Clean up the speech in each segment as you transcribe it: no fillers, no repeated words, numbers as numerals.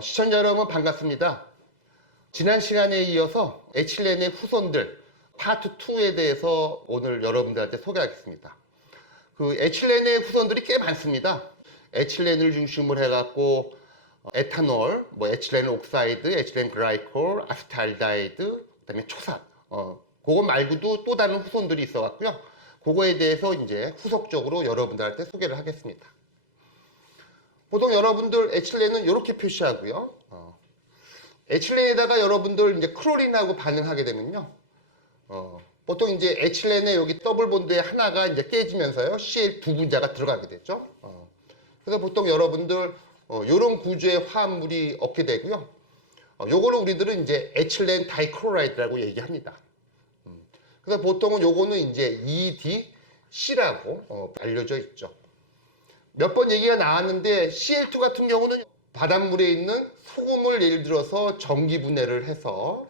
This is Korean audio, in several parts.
시청자 여러분 반갑습니다. 지난 시간에 이어서 에틸렌의 후손들 파트 2에 대해서 오늘 여러분들한테 소개하겠습니다. 그 에틸렌의 후손들이 꽤 많습니다. 에틸렌을 중심으로 해갖고 에탄올, 에틸렌 옥사이드, 에틸렌 글라이콜, 아세탈데하이드, 그다음에 초산. 그거 말고도 또 다른 후손들이 있어갖고요. 그거에 대해서 이제 후속적으로 여러분들한테 소개를 하겠습니다. 보통 여러분들 에틸렌은 이렇게 표시하고요. 에틸렌에다가 여러분들 이제 크로린하고 반응하게 되면요. 보통 이제 에틸렌의 여기 더블 본드의 하나가 이제 깨지면서요. Cl 두 분자가 들어가게 되죠. 그래서 보통 여러분들 이런 구조의 화합물이 얻게 되고요. 요거를 우리들은 이제 에틸렌 다이크로라이드라고 얘기합니다. 그래서 보통은 요거는 이제 EDC라고 알려져 있죠. 몇 번 얘기가 나왔는데 Cl2 같은 경우는 바닷물에 있는 소금을 예를 들어서 전기 분해를 해서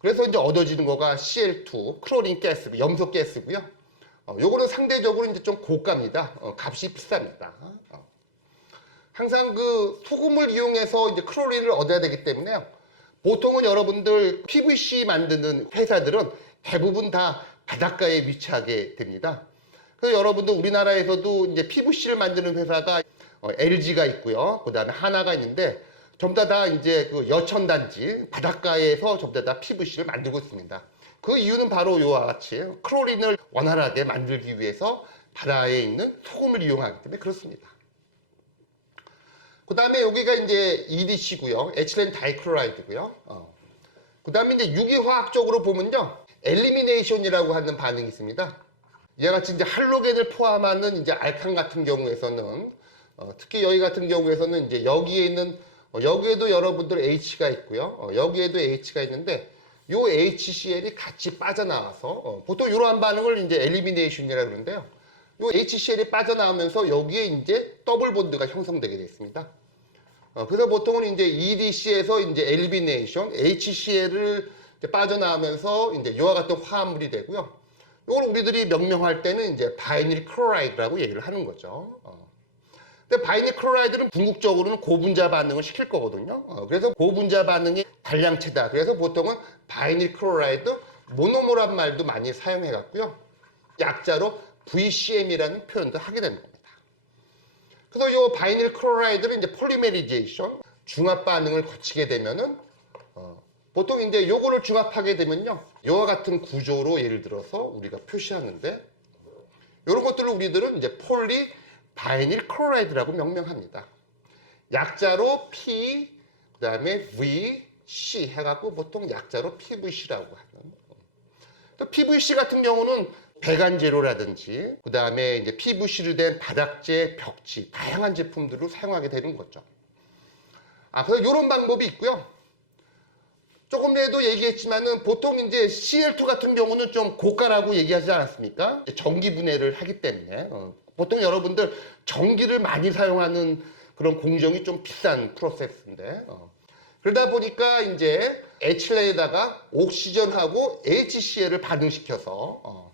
그래서 이제 얻어지는 거가 Cl2 크로린 가스, 염소 가스고요. 요거는 상대적으로 이제 좀 고가입니다. 값이 비쌉니다. 항상 그 소금을 이용해서 이제 크로린을 얻어야 되기 때문에요. 보통은 여러분들 PVC 만드는 회사들은 대부분 다 바닷가에 위치하게 됩니다. 그래서 여러분들 우리나라에서도 이제 PVC를 만드는 회사가 LG가 있고요. 그 다음에 하나가 있는데 전부 다 이제 그 여천단지 바닷가에서 전부 다 PVC를 만들고 있습니다. 그 이유는 바로 이와 같이 크로린을 원활하게 만들기 위해서 바다에 있는 소금을 이용하기 때문에 그렇습니다. 그 다음에 여기가 이제 EDC고요. 에틸렌 다이크로라이드고요. 그 다음에 이제 유기화학적으로 보면요. 엘리미네이션이라고 하는 반응이 있습니다. 이와 같이 이제 할로겐을 포함하는 이제 알칸 같은 경우에서는 특히 여기 같은 경우에서는 이제 여기에 있는 여기에도 여러분들 H가 있고요. 여기에도 H가 있는데 요 HCl이 같이 빠져나와서 보통 이러한 반응을 이제 엘리미네이션이라고 그러는데요. 요 HCl이 빠져나오면서 여기에 이제 더블 본드가 형성되게 되어 있습니다. 그래서 보통은 이제 EDC에서 이제 엘리미네이션, HCl을 빠져나오면서 이제 이와 같은 화합물이 되고요. 이걸 우리들이 명명할 때는 이제 바이닐 클로라이드라고 얘기를 하는 거죠. 근데 바이닐 클로라이드는 궁극적으로는 고분자 반응을 시킬 거거든요. 그래서 고분자 반응이 단량체다. 그래서 보통은 바이닐 클로라이드 모노모란 말도 많이 사용해 갖고요. 약자로 VCM이라는 표현도 하게 되는 겁니다. 그래서 이 바이닐 클로라이드를 이제 폴리메리제이션, 중합 반응을 거치게 되면은 보통 이제 요거를 중합하게 되면요. 이와 같은 구조로 예를 들어서 우리가 표시하는데 이런 것들을 우리들은 이제 폴리 바이닐 클로라이드라고 명명합니다. 약자로 P, 그 다음에 V, C 해갖고 보통 약자로 PVC라고 하는. 또 PVC 같은 경우는 배관재료라든지 그 다음에 이제 PVC로 된 바닥재, 벽지 다양한 제품들을 사용하게 되는 거죠. 그래서 이런 방법이 있고요. 조금 전에도 얘기했지만은 보통 이제 Cl2 같은 경우는 좀 고가라고 얘기하지 않았습니까? 전기 분해를 하기 때문에 보통 여러분들 전기를 많이 사용하는 그런 공정이 좀 비싼 프로세스인데 그러다 보니까 이제 에틸렌에다가 옥시전하고 HCl을 반응시켜서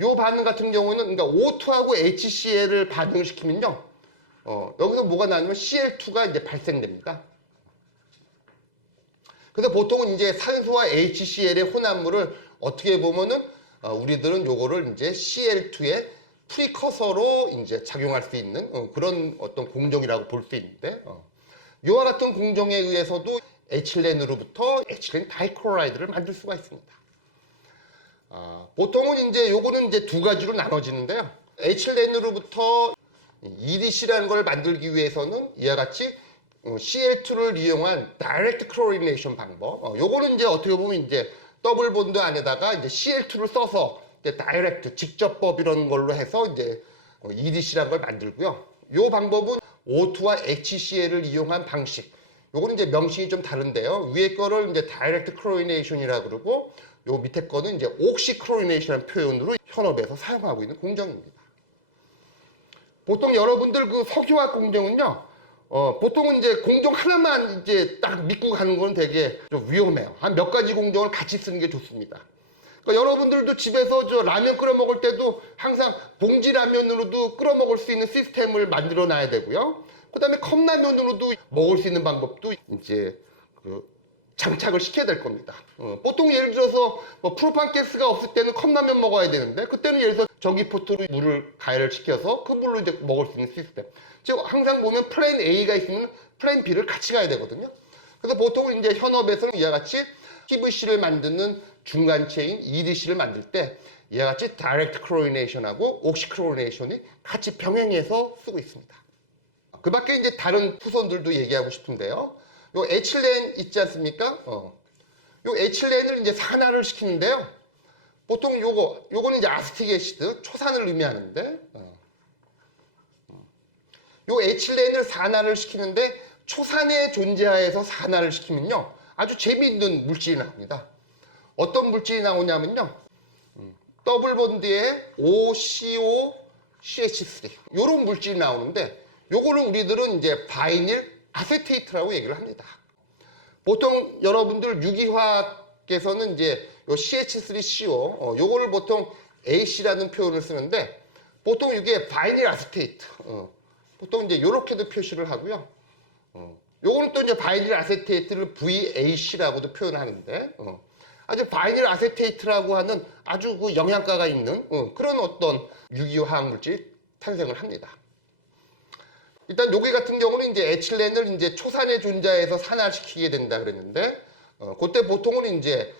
요 반응 같은 경우는 그러니까 O2하고 HCl을 반응을 시키면요 여기서 뭐가 나냐면 Cl2가 이제 발생됩니다. 그래서 보통은 이제 산소와 HCl의 혼합물을 어떻게 보면은 우리들은 요거를 이제 Cl2의 프리커서로 이제 작용할 수 있는 그런 어떤 공정이라고 볼 수 있는데 이와 같은 공정에 의해서도 에틸렌으로부터 에틸렌 다이크로라이드를 만들 수가 있습니다. 보통은 이제 요거는 이제 두 가지로 나눠지는데요. 에틸렌으로부터 EDC라는 걸 만들기 위해서는 이와 같이 Cl2를 이용한 다이렉트 클로리네이션 방법. 요거는 이제 어떻게 보면 이제 더블 본드 안에다가 이제 Cl2를 써서 이제 다이렉트 직접법 이런 걸로 해서 이제 EDC라는 걸 만들고요. 요 방법은 O2와 HCl을 이용한 방식. 요거는 이제 명칭이 좀 다른데요. 위에 거를 이제 다이렉트 클로리네이션이라고 그러고 요 밑에 거는 이제 옥시 클로리네이션이라는 표현으로 현업에서 사용하고 있는 공정입니다. 보통 여러분들 그 석유화학 공정은요. 보통은 이제 공정 하나만 이제 딱 믿고 가는 건 되게 좀 위험해요. 한 몇 가지 공정을 같이 쓰는 게 좋습니다. 그러니까 여러분들도 집에서 저 라면 끓여 먹을 때도 항상 봉지 라면으로도 끓여 먹을 수 있는 시스템을 만들어 놔야 되고요. 그다음에 컵라면으로도 먹을 수 있는 방법도 이제 장착을 시켜야 될 겁니다. 보통 예를 들어서 뭐 프로판 가스가 없을 때는 컵라면 먹어야 되는데 그때는 예를 들어서 전기포트로 물을 가열을 시켜서 그 물로 이제 먹을 수 있는 시스템. 즉 항상 보면 플랜 A가 있으면 플랜 B를 같이 가야 되거든요. 그래서 보통 이제 현업에서는 이와 같이 PVC를 만드는 중간체인 EDC를 만들 때 이와 같이 다이렉트 클로리네이션하고 옥시 클로리네이션이 같이 병행해서 쓰고 있습니다. 그 밖에 이제 다른 후손들도 얘기하고 싶은데요. 요 에틸렌 있지 않습니까? 요 에틸렌을 이제 산화를 시키는데요. 보통 요거는 이제 아스틱 애시드, 초산을 의미하는데, 요 에틸렌을 산화를 시키는데 초산의 존재하에서 산화를 시키면요. 아주 재미있는 물질이 나옵니다. 어떤 물질이 나오냐면요. 더블 본드에 OCO, CH3. 요런 물질이 나오는데, 요거를 우리들은 이제 바이닐 아세테이트라고 얘기를 합니다. 보통 여러분들 유기화학에서는 이제 요 CH3CO, 요거를 보통 AC라는 표현을 쓰는데, 보통 이게 바이닐 아세테이트. 보통 이제 요렇게도 표시를 하고요. 요거는 또 이제 바이닐 아세테이트를 VAC라고도 표현을 하는데, 아주 바이닐 아세테이트라고 하는 아주 그 영양가가 있는 그런 어떤 유기화학 물질이 탄생을 합니다. 일단 여기 같은 경우는 이제 에틸렌을 이제 초산의 존재에서 산화시키게 된다 그랬는데, 그때 보통은 이제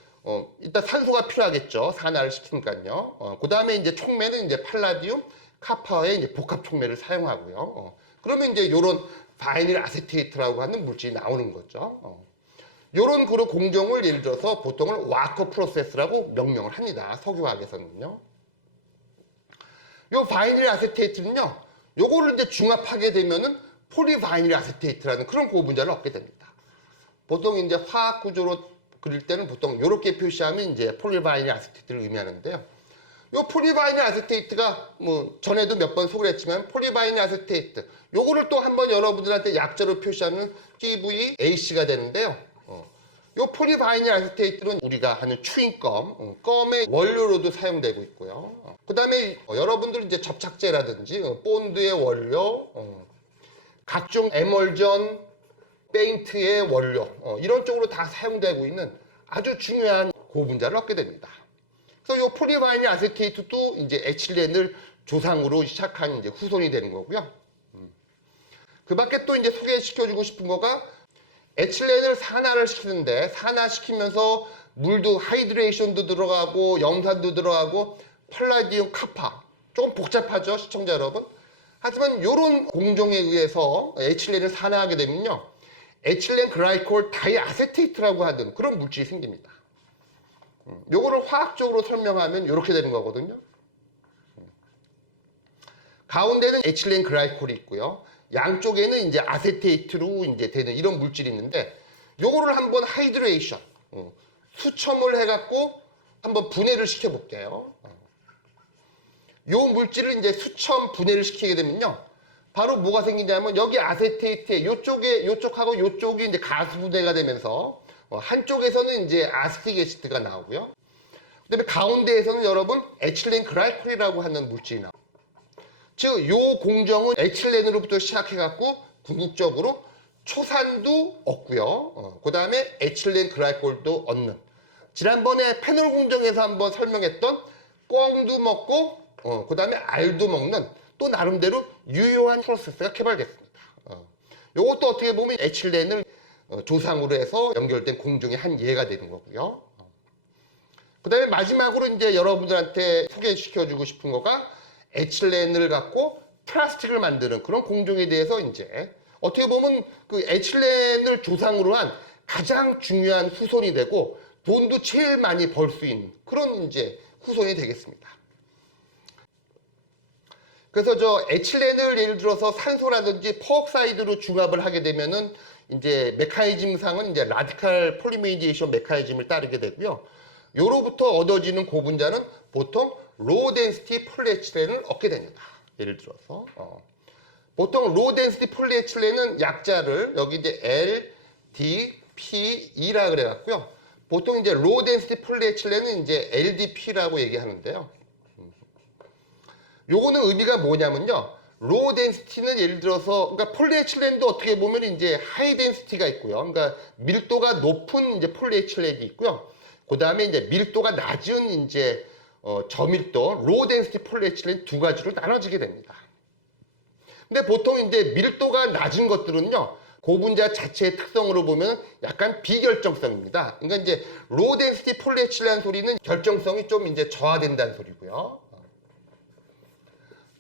일단 산소가 필요하겠죠. 산화를 시키니까요. 그 다음에 이제 촉매는 이제 팔라디움, 카파의 이제 복합 촉매를 사용하고요. 그러면 이제 요런 바이닐 아세테이트라고 하는 물질이 나오는 거죠. 요런 그룹 공정을 예를 들어서 보통은 와커 프로세스라고 명명을 합니다. 석유화학에서는요. 요 바이닐 아세테이트는요. 요거를 이제 중합하게 되면은 폴리바이닐 아세테이트라는 그런 고분자를 얻게 됩니다. 보통 이제 화학 구조로 그릴 때는 보통 이렇게 표시하면 이제 폴리바이닐 아세테이트를 의미하는데요. 요 폴리바이닐 아세테이트가 뭐 전에도 몇 번 소개를 했지만 폴리바이닐 아세테이트 요거를 또 한번 여러분들한테 약자로 표시하면 PVAC가 되는데요. 요 폴리바이닐 아세테이트는 우리가 하는 추인껌, 껌의 원료로도 사용되고 있고요. 그 다음에 여러분들 이제 접착제라든지 본드의 원료, 각종 에멀전, 페인트의 원료 이런 쪽으로 다 사용되고 있는 아주 중요한 고분자를 얻게 됩니다. 그래서 요 폴리바이닐 아세테이트도 이제 에틸렌을 조상으로 시작한 이제 후손이 되는 거고요. 그 밖에 또 이제 소개시켜주고 싶은 거가 에틸렌을 산화를 시키는데 산화시키면서 물도 하이드레이션도 들어가고 염산도 들어가고 팔라디움 카파 조금 복잡하죠 시청자 여러분. 하지만 이런 공정에 의해서 에틸렌을 산화하게 되면요 에틸렌 글라이콜 다이아세테이트라고 하는 그런 물질이 생깁니다. 요거를 화학적으로 설명하면 이렇게 되는 거거든요. 가운데는 에틸렌 글라이콜이 있고요. 양쪽에는 이제 아세테이트로 이제 되는 이런 물질이 있는데, 요거를 한번 하이드레이션, 수첨을 해갖고 한번 분해를 시켜볼게요. 요 물질을 이제 수첨 분해를 시키게 되면요. 바로 뭐가 생기냐면 여기 아세테이트에 요쪽하고 요쪽이 이제 가스 분해가 되면서 한쪽에서는 이제 아스틱 애시드가 나오고요. 그 다음에 가운데에서는 여러분 에틸렌 글라이콜이라고 하는 물질이 나옵니다. 즉, 요 공정은 에틸렌으로부터 시작해갖고 궁극적으로 초산도 얻고요. 그 다음에 에틸렌 글라이콜도 얻는. 지난번에 패널 공정에서 한번 설명했던 꽝도 먹고, 그 다음에 알도 먹는 또 나름대로 유효한 프로세스가 개발됐습니다. 요것도 어떻게 보면 에틸렌을 조상으로 해서 연결된 공정의 한 예가 되는 거고요. 그 다음에 마지막으로 이제 여러분들한테 소개시켜주고 싶은 거가 에틸렌을 갖고 플라스틱을 만드는 그런 공정에 대해서 이제 어떻게 보면 그 에틸렌을 조상으로 한 가장 중요한 후손이 되고 돈도 제일 많이 벌 수 있는 그런 이제 후손이 되겠습니다. 그래서 저 에틸렌을 예를 들어서 산소라든지 퍼옥사이드로 중합을 하게 되면은 이제 메커니즘상은 이제 라디칼 폴리메리제이션 메커니즘을 따르게 되고요. 요로부터 얻어지는 고분자는 보통 로우 덴시티 폴리에틸렌을 얻게 됩니다. 예를 들어서 보통 로우 덴시티 폴리에틸렌은 약자를 여기 이제 LDPE라 그래 갖고요. 보통 이제 로우 덴시티 폴리에틸렌은 이제 LDP라고 얘기하는데요. 요거는 의미가 뭐냐면요. 로우 덴시티는 예를 들어서, 그러니까 폴리에틸렌도 어떻게 보면 이제 하이 덴시티가 있고요. 그러니까 밀도가 높은 이제 폴리에틸렌이 있고요. 그 다음에 이제 밀도가 낮은 이제 저밀도 로우 덴시티 폴리에틸렌 두 가지로 나눠지게 됩니다. 근데 보통 이제 밀도가 낮은 것들은요, 고분자 자체의 특성으로 보면 약간 비결정성입니다. 그러니까 이제 로우 덴시티 폴리에틸렌 소리는 결정성이 좀 이제 저하된다는 소리고요.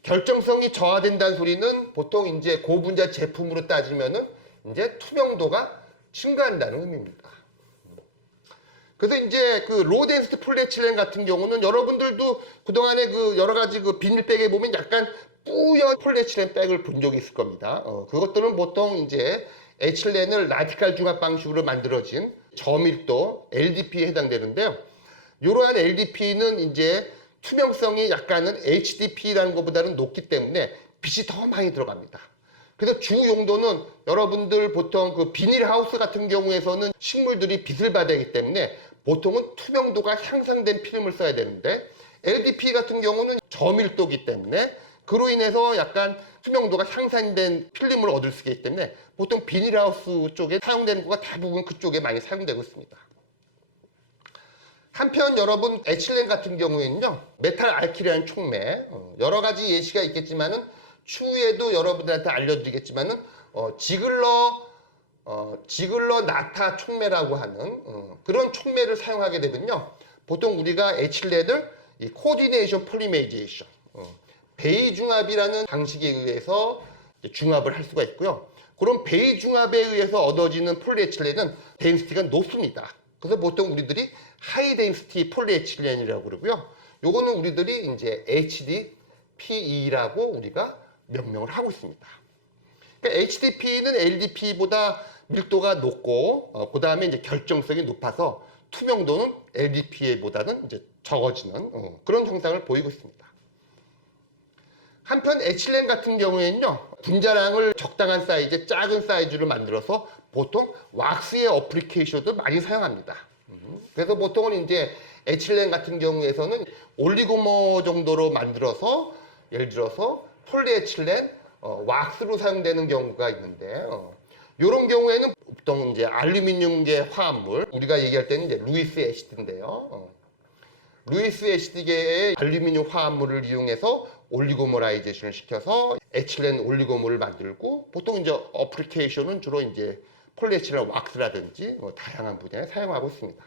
결정성이 저하된다는 소리는 보통 이제 고분자 제품으로 따지면은 이제 투명도가 증가한다는 의미입니다. 그래서 이제 그 로우 덴시티 폴리에틸렌 같은 경우는 여러분들도 그동안에 그 여러 가지 그 비닐백에 보면 약간 뿌연 폴리에틸렌 백을 본 적이 있을 겁니다. 그것들은 보통 이제 에틸렌을 라디칼 중합 방식으로 만들어진 저밀도 LDP에 해당되는데요. 이러한 LDP는 이제 투명성이 약간은 HDP라는 것보다는 높기 때문에 빛이 더 많이 들어갑니다. 그래서 주 용도는 여러분들 보통 그 비닐하우스 같은 경우에서는 식물들이 빛을 받아야 하기 때문에 보통은 투명도가 향상된 필름을 써야 되는데 LDP 같은 경우는 저밀도이기 때문에 그로 인해서 약간 투명도가 향상된 필름을 얻을 수 있기 때문에 보통 비닐하우스 쪽에 사용되는 거가 대부분 그쪽에 많이 사용되고 있습니다. 한편 여러분 에틸렌 같은 경우에는요, 메탈 알키라는 촉매, 여러 가지 예시가 있겠지만은 추후에도 여러분들한테 알려드리겠지만은 지글러 나타 촉매라고 하는 그런 촉매를 사용하게 되면요, 보통 우리가 에틸렌을 이 코디네이션 폴리메이제이션 베이 중합이라는 방식에 의해서 중합을 할 수가 있고요. 그런 베이 중합에 의해서 얻어지는 폴리에틸렌은 덴시티가 높습니다. 그래서 보통 우리들이 하이 덴시티 폴리에틸렌이라고 그러고요. 요거는 우리들이 이제 HDPE라고 우리가 명명을 하고 있습니다. 그러니까 HDP는 LDP보다 밀도가 높고, 그 다음에 이제 결정성이 높아서 투명도는 LDP보다는 이제 적어지는 그런 형상을 보이고 있습니다. 한편 에틸렌 같은 경우에는요, 분자량을 적당한 사이즈, 작은 사이즈로 만들어서 보통 왁스의 어플리케이션도 많이 사용합니다. 그래서 보통은 이제 에틸렌 같은 경우에서는 올리고머 정도로 만들어서 예를 들어서 폴리에틸렌 왁스로 사용되는 경우가 있는데, 이런 경우에는 보통 이제 알루미늄계 화합물, 우리가 얘기할 때는 이제 루이스 애시드인데요. 루이스 애시드계의 알루미늄 화합물을 이용해서 올리고머라이제이션을 시켜서 에틸렌 올리고머를 만들고, 보통 이제 어플리케이션은 주로 이제 폴리에틸렌 왁스라든지 다양한 분야에 사용하고 있습니다.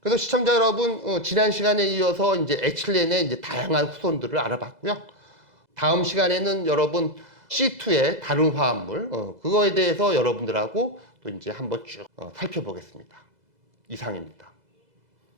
그래서 시청자 여러분, 지난 시간에 이어서 이제 에틸렌의 이제 다양한 후손들을 알아봤고요. 다음 시간에는 여러분 C2의 다른 화합물, 그거에 대해서 여러분들하고 또 이제 한번 쭉 살펴보겠습니다. 이상입니다.